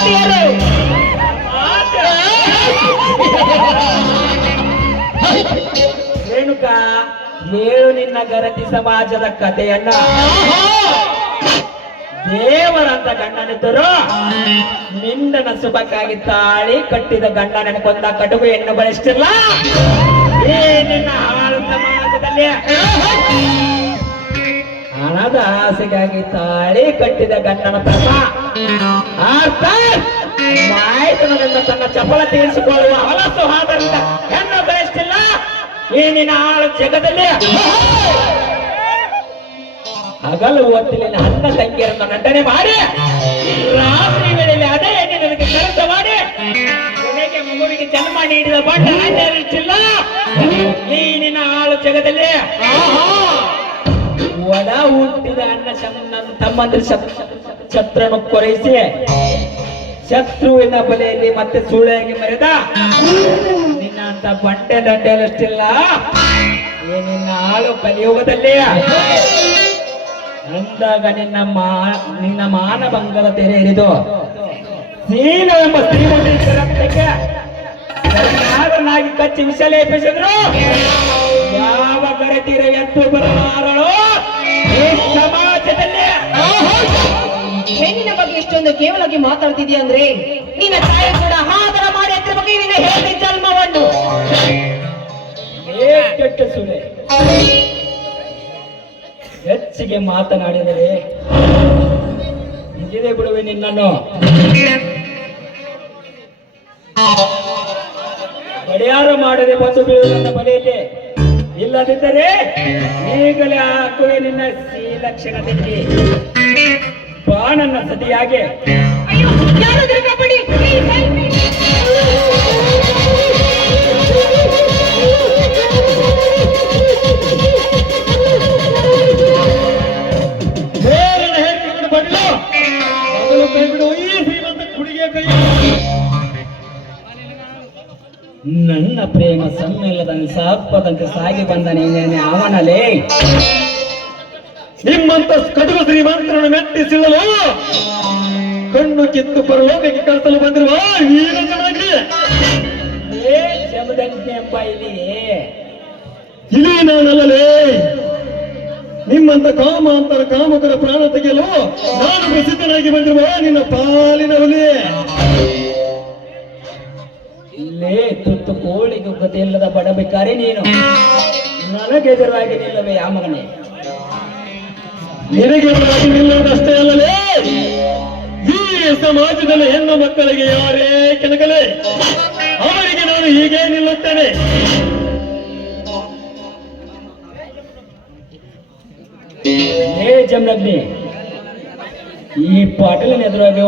ಸಂಗಾತಿಯರು ರೇಣುಕ ಹೇಳು ನಿನ್ನ ಗರತಿ ಸಮಾಜದ ಕಥೆಯನ್ನ. ದೇವರಂತ ಗಂಡನಿದ್ದರು ನಿಂದನ ಸುಖಕ್ಕಾಗಿ ತಾಳಿ ಕಟ್ಟಿದ ಗಂಡನ ಕೊಂದ ಕಡುಬು ಹೆಣ್ಣು ಬಳಸ್ತಿಲ್ಲ ಏ, ನಿನ್ನ ಹಾಳು ಸಮಾಜದಲ್ಲಿ. ಹಣದ ಆಸೆಗಾಗಿ ತಾಳಿ ಕಟ್ಟಿದ ಗಂಡನ ತಮ್ಮ ಅರ್ಥ? ಮಾಹಿತನದಿಂದ ತನ್ನ ಚಪಲ ತೀರಿಸಿಕೊಳ್ಳುವ ಹಲಸು ಹಾದರಿಂದ ಹೆಣ್ಣು ಬಯಸ್ತಿಲ್ಲ. ಏನಿನ ಆಳು ಜಗದಲ್ಲಿ? ಹಗಲು ಹೊತ್ತಿಲಿನ ಅನ್ನ ತಂಗಿಯರನ್ನು ನಟನೆ ಮಾಡಿ, ರಾತ್ರಿ ವೇಳೆಯಲ್ಲಿ ಅದೇ ಹೆಣ್ಣಿನರಿಗೆ ಕೆಲಸ ಮಾಡಿ ಮಗುವಿಗೆ ಜನ್ಮ ನೀಡಿದ ಬಂಡ ಆಚರಿಸಿಲ್ಲ ಈ ಒಡ ಹುಟ್ಟಿದ ಅನ್ನ ನನ್ನ ತಮ್ಮಂದ್ರೆ ಛತ್ರನು ಕೊರೈಸಿ, ಶತ್ರುವಿನ ಬಲೆಯಲ್ಲಿ ಮತ್ತೆ ಸುಳ್ಳಿಯಾಗಿ ಮರೆದ. ನಿನ್ನ ಅಂತ ದಂಡೆಯಲ್ಲಷ್ಟಿಲ್ಲ ಏ ನಿನ್ನ ಆಳು ಕಲಿಯುಗದಲ್ಲಿ ಅಂದಾಗ ನಿನ್ನ ಮಾ ನಿನ್ನ ಮಾನಭಂಗದ ತೆರೆ ಹಿಡಿದು ನೀನು ಎಂಬ ನಾಗಿ ಕಚ್ಚಿ ಯಾವ ಮಾತಾಡ್ತಿದ್ಯಾ ಅಂದ್ರೆ? ನಿನ್ನ ತಾಯಿ ಕೂಡ ಹಾದರ ಮಾಡಿ ಅದ್ರ ಬಗ್ಗೆ ನಿನ್ನ ಹೇಳಿ ಜನ್ಮವನ್ನು. ಕೆಟ್ಟ ಸುಳೆ ಹೆಚ್ಚಿಗೆ ಮಾತನಾಡಿದರೆ ಇದೇ ಬಿಡುವೆ ನಿನ್ನನ್ನು. ಗಡಿಯಾರ ಮಾಡದೆ ಬಂದು ಬೀಳುವ ನನ್ನ ಬಲೆಯಲ್ಲಿ. ಇಲ್ಲದಿದ್ದರೆ ಈಗಲೇ ಹಾಕುವೆ ನಿನ್ನ ಸಿ ಲಕ್ಷಣದಲ್ಲಿ ಬಾಣನ್ನ ಸತಿಯಾಗಿ. ಕುಡಿಗೆ ನನ್ನ ಪ್ರೇಮ ಸಮ್ಮಿಲ್ಲದಂತೆ ಸಾಪದಂತೆ ಸಾಗಿ ಬಂದ ನೀನೇನೆ ಅವನಲೇ? ನಿಮ್ಮಂತ ಕಡುಬ ಶ್ರೀಮಂತರನ್ನು ಮೆಟ್ಟಿಸಿಳಲು ಕಣ್ಣು ಕಿತ್ತು ಪರಲೋಕಕ್ಕೆ ಕಳಿಸಲು ಬಂದಿರುವ ವೀರ ಜನಾಂಗಿ ಏ ಎಂಬ ಇಲಿಯೇ ಇಲ್ಲಿ. ನಾನಲ್ಲಲೇ ನಿಮ್ಮಂತ ಕಾಮಾಂತರ ಕಾಮಕರ ಪ್ರಾಣ ತೆಗೆಯಲು ನಾನು ಪ್ರಸಿದ್ಧನಾಗಿ ಬಂದಿರುವ ನಿನ್ನ ಪಾಲಿನ ಹುಲಿ. ಇಲ್ಲೇ ತುತ್ತು ಕೋಳಿಗೆ ಇಲ್ಲದ ಬಡಬೇಕಾರಿ ನೀನು. ನನಗೆದುರಾಗಿ ನಿಲ್ಲವೇ ಆ ಮಗನೇ. ನಿನಗೆ ಎದುರಾಗಿ ನಿಲ್ಲುವುದಷ್ಟೇ ಅಲ್ಲಲೇ ಸಮಾಜದಲ್ಲಿ ಹೆಣ್ಣು ಮಕ್ಕಳಿಗೆ ಯಾರೇ ಕೆಣಕಲೆ ಅವರಿಗೆ ನಾನು ಹೀಗೆ ನಿಲ್ಲುತ್ತೇನೆ. ಹೇ ಜಮನಗ್ನಿ ಈ ಪಾಟಲಿನ ಎದುರಾಗಿ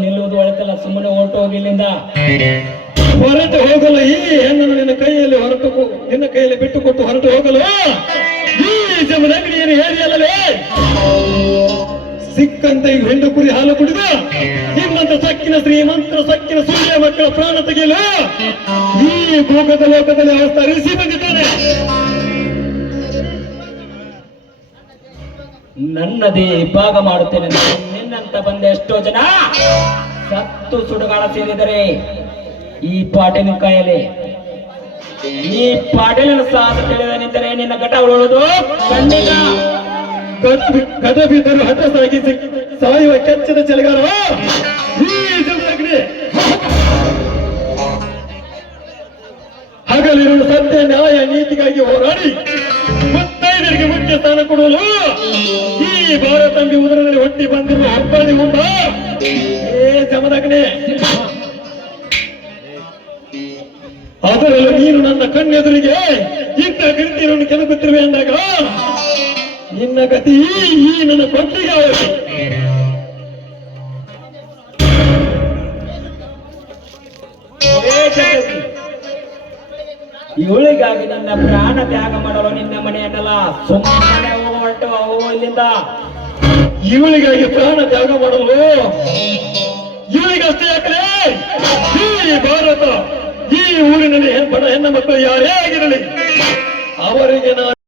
ನಿಲ್ಲುವುದು ಒಳಕಲ್ಲ ಸುಮ್ಮನೆ ಹೊರಟು ಹೋಗಿ ಇಲ್ಲಿಂದ. ಹೊರಟು ಹೋಗಲು ಈ ಹೆಣ್ಣನ್ನು ನಿನ್ನ ಕೈಯಲ್ಲಿ ಹೊರಟು ನಿನ್ನ ಕೈಯಲ್ಲಿ ಬಿಟ್ಟುಕೊಟ್ಟು ಹೊರಟು ಹೋಗಲು ಈ ಜಮದಗ್ನಿಯನ್ನು ಹೇರಿಯಲ್ಲವೇ? ಸಿಕ್ಕಂತ ಈ ಹೆಂಡು ಕುರಿ ಹಾಲು ಕುಡಿದು ನಿಮ್ಮಂತ ಸಕ್ಕಿನ ಶ್ರೀಮಂತರ ಸಕ್ಕಿನ ಸೂರ್ಯ ಮಕ್ಕಳ ಪ್ರಾಣ ತೆಗೆಯಲು ಈ ಭೋಗದ ಲೋಕದಲ್ಲಿ ಅವತರಿಸಿ ಬಂದಿದ್ದಾನೆ. ನನ್ನದೇ ಭಾಗ ಮಾಡುತ್ತೇನೆ ನಿನ್ನಂತ ಬಂದ ಎಷ್ಟೋ ಜನ. ಸತ್ತು ಸುಡುಗಾಣ ಸೇರಿದರೆ ಈ ಪಾಟಿನ ಕಾಯಲೆ ಈ ಪಾಟಿನ ಸಾಧ ತಿಳಿದ ನಿಂತರೆ ನಿನ್ನ ಘಟ ಉಳುವುದು ಖಂಡಿತ. ಗದ ಬಿದ್ದರು ಹಠ ಸಾಗಿಸಿ ಸಾಯುವ ಕೆಚ್ಚದ ಚಳಿಗಾಲ. ಹಗಲಿರುಳು ಸತ್ಯ, ನ್ಯಾಯ, ನೀತಿಗಾಗಿ ಹೋರಾಡಿ ಮುತ್ತೈದರಿಗೆ ಮುಖ್ಯ ಸ್ಥಾನ ಕೊಡಲು ಈ ಭಾರತಂಬಿ ಉದರದಲ್ಲಿ ಹುಟ್ಟಿ ಬಂದಿರುವ ಹಬ್ಬಳಿ ಉಂಡ ಏ ಜಮದಗ್ನೆ ಅದರಲ್ಲೂ ನೀನು ನನ್ನ ಕಣ್ಣೆದುರಿಗೆ ಇಂಥ ಕೃತಿಯನ್ನು ಕೆಣಕುತ್ತಿರುವೆ ಅಂದಾಗ ನಿನ್ನ ಗತಿ ಈ ನನ್ನ ಕೊಟ್ಟಿಗೆ. ಇವಳಿಗಾಗಿ ನನ್ನ ಪ್ರಾಣ ತ್ಯಾಗ ಮಾಡಲು ನಿನ್ನ ಮನೆಯನ್ನಲ್ಲ ಸುಮ್ಮನೆ ಹೊರಟು ಅವು ಇಲ್ಲಿಂದ. ಇವಳಿಗಾಗಿ ಪ್ರಾಣ ತ್ಯಾಗ ಮಾಡಲು. ಇವಳಿಗಷ್ಟೇ ಯಾಕ್ರೆ? ಈ ಭಾರತ, ಈ ಊರಿನಲ್ಲಿ ಬಡ ಹೆಣ್ಣ ಮಕ್ಕಳು ಯಾರೇ ಆಗಿರಲಿ, ಅವರಿಗೆ ನಾನು